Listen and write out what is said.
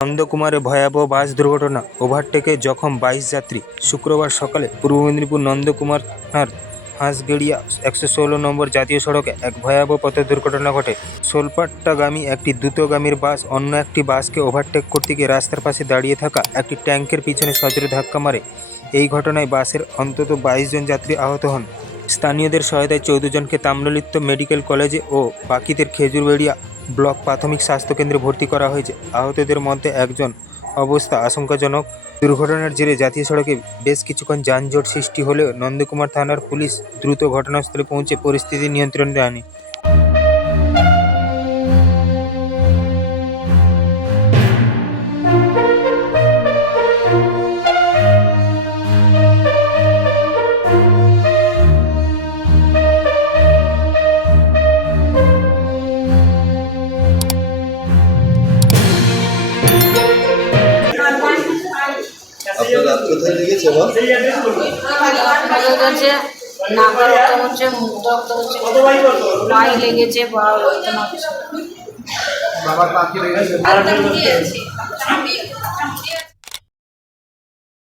নন্দকুমারে ভয়াবহ বাস দুর্ঘটনা, ওভারটেকে জখম 22 যাত্রী। শুক্রবার সকালে পূর্ব মেদিনীপুর নন্দকুমার থানার হাঁসগেড়িয়া 116 নম্বর জাতীয় সড়কে এক ভয়াবহ পথ দুর্ঘটনা ঘটে। সোলপাট্টাগামী একটি দ্রুতগামীর বাস অন্য একটি বাসকে ওভারটেক করতে গিয়ে রাস্তার পাশে দাঁড়িয়ে থাকা একটি ট্যাঙ্কের পিছনে সজোরে ধাক্কা মারে। এই ঘটনায় বাসের অন্তত 22 জন যাত্রী আহত হন। স্থানীয়দের সহায়তায় 14 জনকে তাম্রলিপ্ত মেডিকেল কলেজে ও বাকিদের খেজুরবেড়িয়া ব্লক প্রাথমিক স্বাস্থ্যকেন্দ্রে ভর্তি করা হয়েছে। আহতদের মধ্যে একজন অবস্থা আশঙ্কাজনক। দুর্ঘটনার জেরে জাতীয় সড়কে বেশ কিছুক্ষণ যানজট সৃষ্টি হলেও নন্দকুমার থানার পুলিশ দ্রুত ঘটনাস্থলে পৌঁছে পরিস্থিতি নিয়ন্ত্রণে আনে। আপনার রাত কোথায় লেগেছে? লেগেছে নাকে রক্ত হচ্ছে, মুখ রক্ত হচ্ছে, পায়ে লেগেছে, পা রক্ত হচ্ছে। বাবার পা কি লেগেছে?